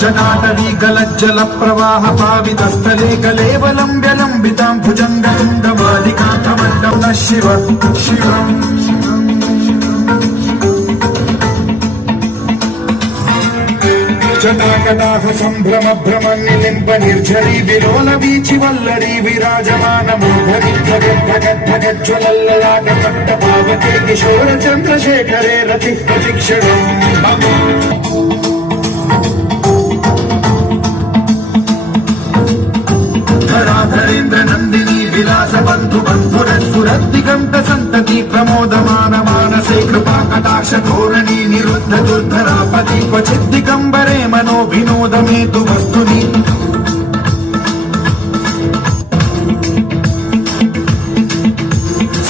जटाटवी गलज्जल प्रवाह पावितस्थले कलेवलम्ब्यलम्बितां भुजङ्गतुण्डमालिकान्तमण्डं नः शिव शिवम् जटाकटाह सम्भ्रम भ्रम निलिम्ब निर्झरी विलोल वीचि वल्लरी विराजमान मूर्धनि ढगज्ज्वलल्ललाटपट्ट पावके किशोर चन्द्रशेखरे रति प्रशिक्षणम् धराधरेन्द्र नन्दिनी विलास बन्धु बन्धुरस्फुरद्दिगन्त सन्तति प्रमोदमान मानसे कृपा कटाक्ष धोरणी निरुद्ध दुर्धरापति क्वचिद्दिगम्बरे मनो विनोदमेतु वस्तुनि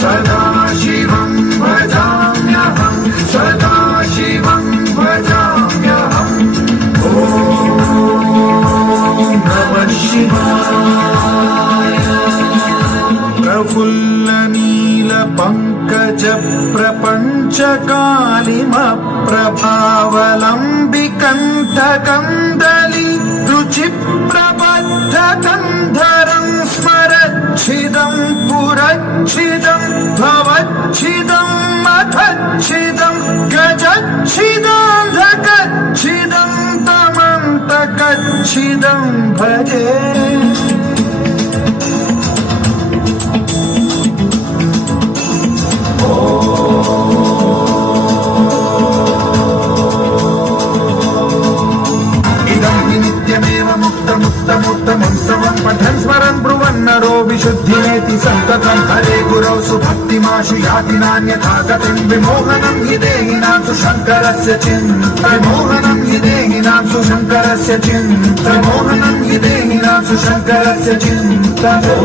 सदा शिवं भजाम्यहं सदा शिवं भजाम्यहम् ॐ नमः शिवाय प्रफुल्ल नील पंकज प्रपंच कालिम प्रभावलंबिकंठ कंदली रुचि प्रबद्ध कंधरं स्मरच्छिदं पुरच्छिदं भवच्छिदं मथच्छिदं गजच्छिदं धकच्छिदं तमन्तकच्छिदं भजे पठन् स्मरन् ब्रुवन्नरो विशुद्धिमेति सन्ततं हरे गुरौ सुभक्तिमाशु याति नान्यथा गतिं विमोहनं हि देहिनां सुशङ्करस्य विमोहनं हि देहिनां सुशङ्करस्य विमोहनं हि देहिनां सुशङ्करस्य चिन्तनो